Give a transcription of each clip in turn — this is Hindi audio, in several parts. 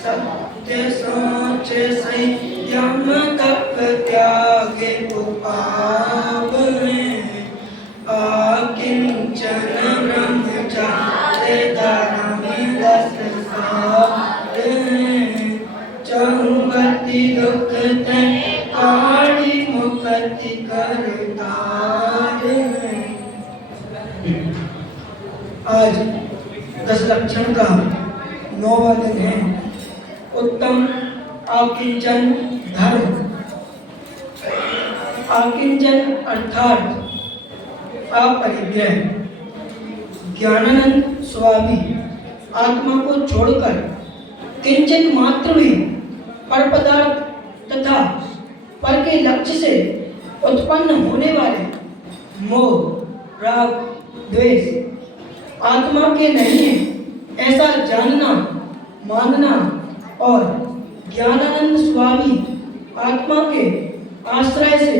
सत्य सोच संयम तप त्यागे उपावने आकिंचन ब्रह्मचार्य धर्म दस चहुगति दुख तय काढ़ी मुक्ति करतार। आज 10 लक्षण का 9वां दिन है। उत्तम आकिंचन धर्म। आकिंचन अर्थात अपरिग्रह। ज्ञानानंद स्वामी आत्मा को छोड़कर किंचित मात्र भी पर पदार्थ तथा पर के लक्ष्य से उत्पन्न होने वाले मोह, राग, द्वेष आत्मा के नहीं है ऐसा जानना, मानना और ज्ञानानंद स्वामी आत्मा के आश्रय से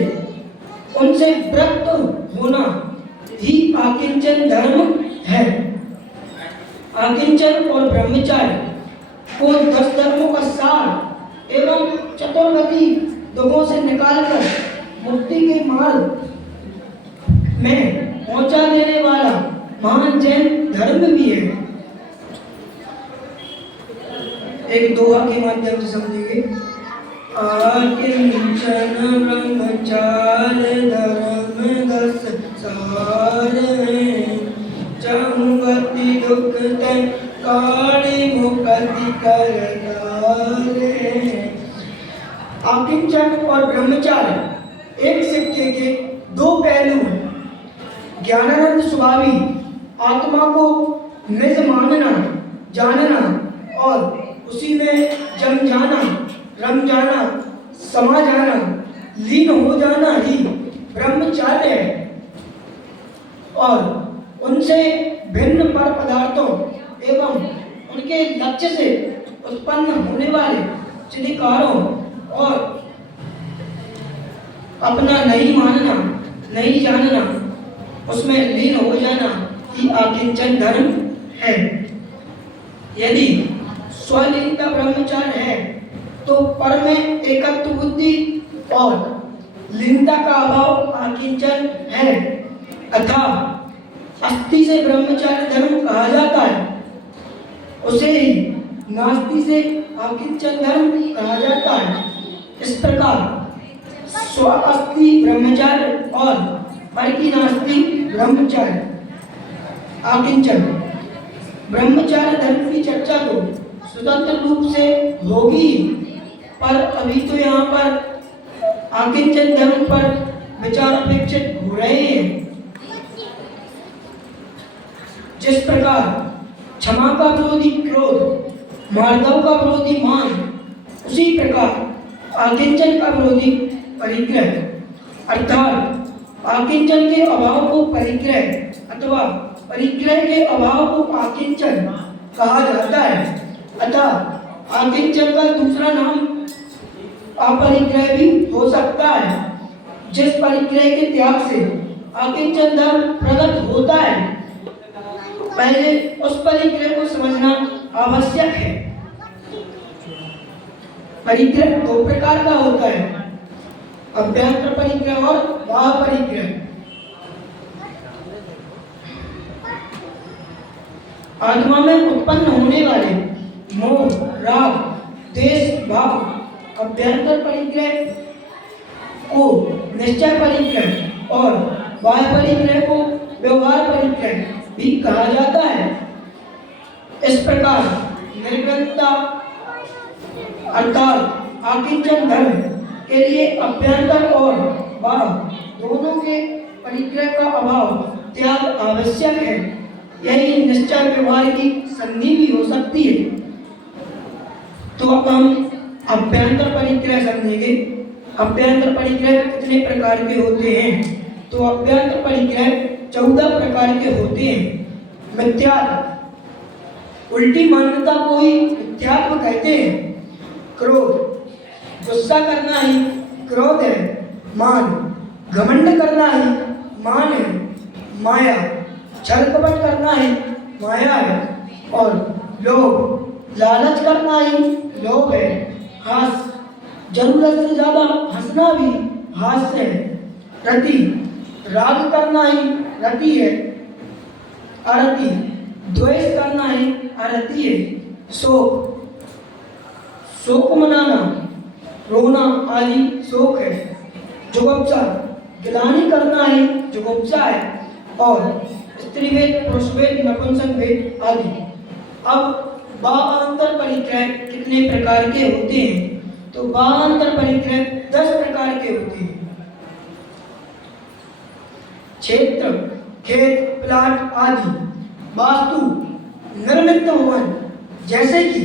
उनसे व्रत होना ही आकिंचन धर्म है। आकिंचन और ब्रह्मचार्य को 10 धर्मों का सार एवं चतुर्गति दुखों से निकालकर मुक्ति के मार्ग में पहुंचा देने वाला महान जैन धर्म भी है। एक दोहा के माध्यम से समझेंगे। आकिंचन ब्रह्मचार्य धर्म 10 सार चहुगति दुख तय काढ़ी मुक्ति करतारे। आकिंचन और ब्रह्मचार्य एक सिक्के के 2 पहलू हैं। ज्ञानानंद स्वामी आत्मा को निज मानना, जानना और उसी में जम जाना, रम जाना, समा जाना, लीन हो जाना ही ब्रह्मचार्य है। और उनसे भिन्न पर पदार्थों एवं उनके लक्ष्य से उत्पन्न होने वाले चिदिकारों और अपना नहीं मानना, नहीं जानना, उसमें लीन हो जाना ही आकिंचन धर्म है। यदि स्वलीनता ब्रह्मचार्य है तो पर में एकत्व बुद्धि और लीनता का अभाव आकिंचन है। अतः अस्थि से ब्रह्मचार्य धर्म कहा जाता है, उसे ही नास्ति से आकिंचन धर्म कहा जाता है। इस प्रकार स्व अस्थि ब्रह्मचार्य और पर की नास्ति ब्रह्मचार्य आकिंचन। ब्रह्मचार्य धर्म की चर्चा तो स्वतंत्र रूप से होगी, पर अभी तो यहाँ पर आकिंचन धर्म पर विचार अपेक्षित हो रहे हैं। जिस प्रकार क्षमा का विरोधी क्रोध, मार्दव का विरोधी मान, उसी प्रकार आकिंचन का विरोधी परिग्रह। अर्थात आकिंचन के अभाव को परिग्रह अथवा परिग्रह के अभाव को आकिंचन कहा जाता है। अतः आकिंचन का दूसरा नाम अपरिग्रह भी हो सकता है। जिस परिग्रह के त्याग से आकिंचन धर्म प्रकट होता है, पहले उस परिग्रह को समझना आवश्यक है। परिग्रह 2 प्रकार का होता है, अभ्यंतर परिग्रह और बाह्य परिग्रह। आत्मा में उत्पन्न होने वाले मोह, राग, द्वेष भाव अभ्यंतर परिग्रह को निश्चय परिग्रह और बाह्य परिग्रह को व्यवहार परिग्रह भी कहा जाता है। इस प्रकार निर्गुणता अर्थात आकिंचन धर्म के लिए अभ्यंतर और बाह्य दोनों के परिग्रह का अभाव त्याग आवश्यक है। यही निश्चय व्यवहार की संधि भी हो सकती है। तो अब हम अभ्यंतर परिग्रह समझेंगे। अभ्यंतर परिग्रह कितने प्रकार के होते हैं? तो अभ्यंतर परिग्रह 14 प्रकार के होते हैं। मिथ्यात्व, उल्टी मान्यता को ही मिथ्यात्व कहते हैं। क्रोध, गुस्सा करना ही क्रोध है। मान, घमंड करना ही मान है। माया, छल कपट करना ही माया है। और लोभ, लालच करना ही लोभ है। हास, जरूरत से ज्यादा हंसना भी हास्य है। रति, राग करना ही रति है। अरति, द्वेष करना ही अरति है। शोक, शोक मनाना, रोना आदि शोक है। जुगुप्सा, गिलानी करना ही जुगुप्सा है। और स्त्रीभेद, पुरुषभेद, नपुंसकभेद आदि। अब बाआंतर परिक्रय कितने प्रकार के होते हैं? तो बाआंतर परिक्रय 10 प्रकार के होते हैं। क्षेत्र, खेत, प्लाट आदि। वास्तु, निर्मित भवन, जैसे कि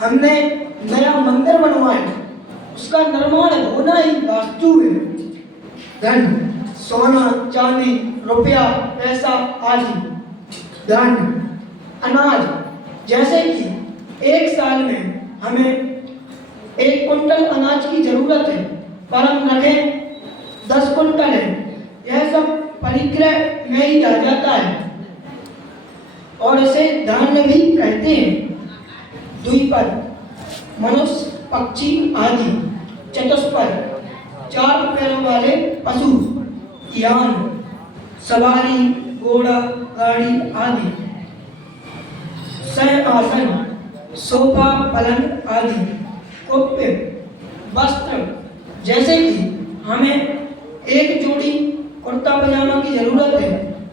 हमने नया मंदिर बनवाया, उसका निर्माण होना ही वास्तु है। धन, सोना, चांदी, रुपया, पैसा आदि। धन, अनाज, जैसे कि एक साल में हमें 1 कुंटल अनाज की जरूरत है, पर हम रखें 10 कुंटल है, यह सब परिक्रय में ही आ जाता है और इसे धान्य भी कहते हैं। द्विपद, मनुष्य, पक्षी आदि। चतुष्पद, 4 पैरों वाले पशु। यान, सवारी, घोड़ा, गाड़ी आदि। सिंहासन, सोफा, पलंग आदि। कुप्य, वस्त्र, जैसे कि हमें एक जोड़ी कुर्ता पजामा की जरूरत है,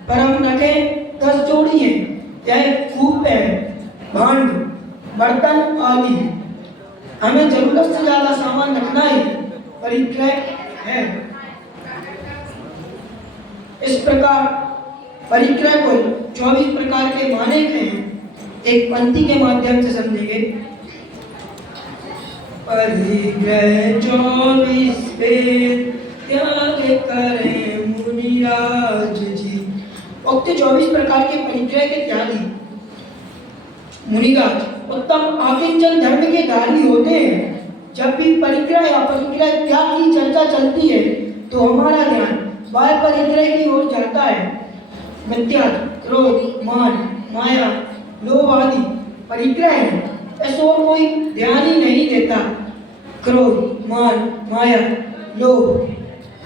पर हम रखें 10 जोड़ी है, यह कुप्य है। भांड, बर्तन आदि। हमें जरूरत से ज्यादा सामान रखना ही परिक्रय है। इस प्रकार परिक्रय को 24 प्रकार के माने गए हैं। एक पंक्ति के माध्यम से समझेंगे। परिक्रय 24 वेद त्याग करें मुनिराज जी। उक्त 24 प्रकार के परिक्रय के त्यागी मुनिराज उत्तम आकिंचन धर्म के धारी होते हैं। जब भी परिक्रय या परिक्रय त्याग की चर्चा चलती है तो हमारा ध्यान बाह्य परिक्रय की ओर जाता है। मिथ्या, क्रोध, मान, माया, लोभ आदि परिक्रय है, इस ओर कोई ध्यान ही नहीं देता। क्रोध, मान, माया, लोभ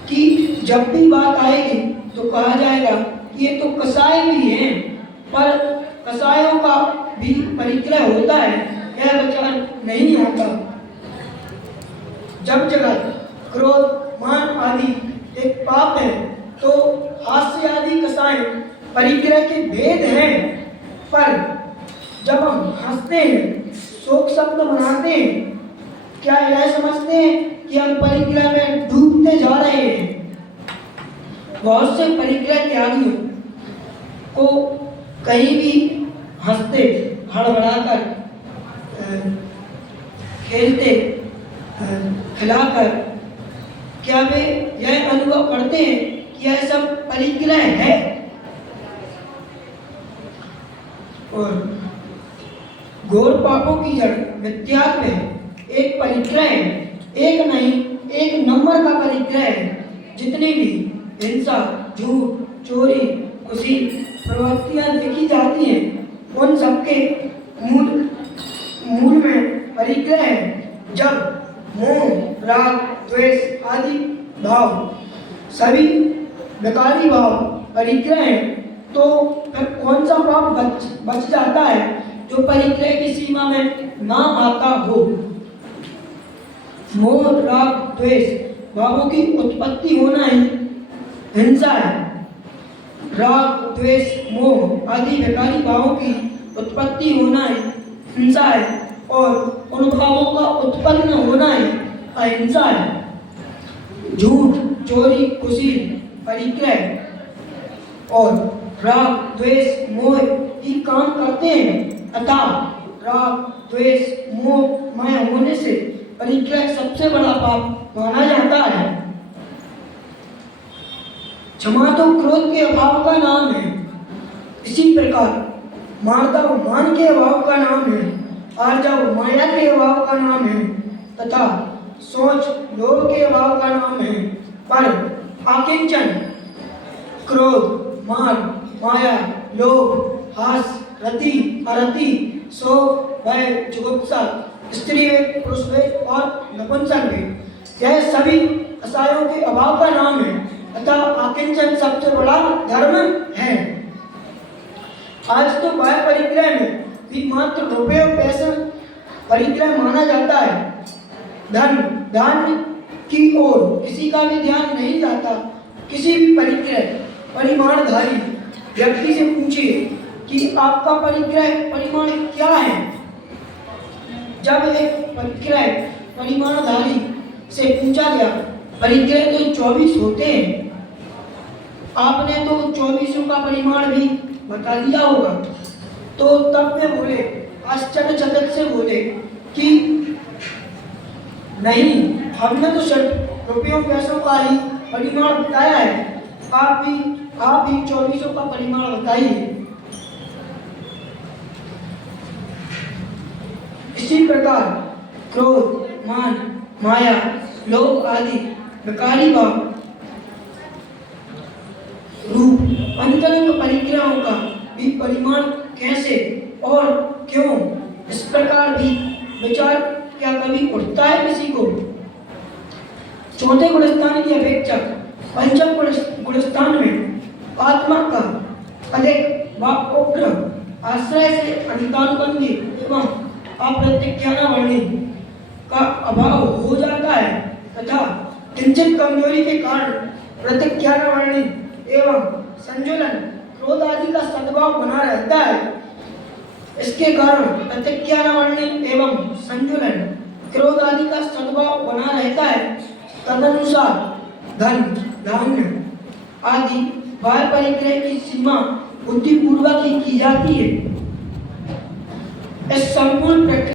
की जब भी बात आएगी तो कहा जाएगा कि ये तो कसाय भी हैं, पर कसायों का भी परिक्रय होता है, यह विचार नहीं आता। जब जगत क्रोध, मान आदि एक पाप है तो हास्य आदि कसाय परिक्रय के भेद हैं। पर जब हम हंसते हैं, शोक शब्द मनाते हैं, क्या यह समझते हैं कि हम परिक्रय में डूबते जा रहे हैं? बहुत से परिक्रय त्यागियों को कहीं भी हंसते, हड़बड़ाकर, खेलते, खिलाकर, क्या वे यह अनुभव करते हैं कि यह सब परिक्रय है? और घोर पापों की जड़ मिथ्यात्व है, एक परिक्रय है, एक नहीं एक नंबर का परिक्रय है। जितनी भी हिंसा, झूठ, चोरी, खुशी प्रवृत्तियां देखी जाती हैं, उन सबके मूल में परिक्रय है। जब मोह, राग, द्वेष आदि भाव, सभी विकारी भाव परिक्रय है, तो फिर कौन सा पाप बच जाता है जो परिक्रय की सीमा में ना आता हो? मोह, राग, द्वेष भावों की उत्पत्ति होना ही हिंसा है। राग, द्वेष, मोह आदि विकारी भावों की उत्पत्ति होना ही हिंसा है और उन भावों का उत्पन्न होना ही अहिंसा है। झूठ, चोरी, खुशी परिक्रय और राग, द्वेष, मोह ही काम करते हैं, अतः राग, द्वेष, मोह माया होने से परिक्रय सबसे बड़ा पाप माना जाता है। क्षमा तो क्रोध के अभाव का नाम है, इसी प्रकार मार्दव मान के अभाव का नाम है, आर्जव माया के अभाव का नाम है, तथा सोच लोभ के अभाव का नाम है। पर आकिंचन क्रोध, मान, माया, लोभ, हास, रति, अरति, शोक, भय, जुगुप्सा, स्त्री वेद, पुरुष वेद और नपुंसक वेद, यह सभी असहायों के अभाव का नाम है। अतः आकिंचन सबसे बड़ा धर्म है। आज तो बाह्य परिग्रह में भी मात्र रुपये और पैसा परिग्रह माना जाता है। धन धान्य की ओर किसी का भी ध्यान नहीं जाता। किसी भी परिग्रह परिमाणधारी व्यक्ति से पूछिए कि आपका परिग्रह परिमाण क्या है। जब एक परिग्रह परिमाणधारी से पूछा गया, परिग्रह तो 24 होते हैं, आपने तो 24 का परिमाण भी बता दिया होगा। तो तब वे बोले, आश्चर्यचकित से बोले कि नहीं, हमने तो सिर्फ रुपयों पैसों का ही परिमाण बताया है, आप भी 24 का परिमाण बताइए। इसी प्रकार क्रोध, मान, माया, लोभ आदि विकारी भाव रूप अंतरंग परिग्रहों का भी परिमाण कैसे और क्यों, इस प्रकार भी विचार क्या कभी उठता है किसी को? चौथे गुणस्थान की अपेक्षा पंचम गुणस्थान में आत्मा का अधिक व उग्र आश्रय से अंतानुबंधी एवं अप्रत्यज्ञानावर्णी का अभाव हो जाता है तथा किंचित कमजोरी के कारण प्रतिज्ञानावर्णी एवं संजुलन क्रोध आदि का सद्भाव बना रहता है। इसके कारण प्रतिज्ञानावर्णी एवं संजुलन क्रोध आदि का सद्भाव बना रहता है। तदनुसार धन धान्य आदि बाह्य परिग्रह की सीमा बुद्धिपूर्वक ही की जाती है। इस संपूर्ण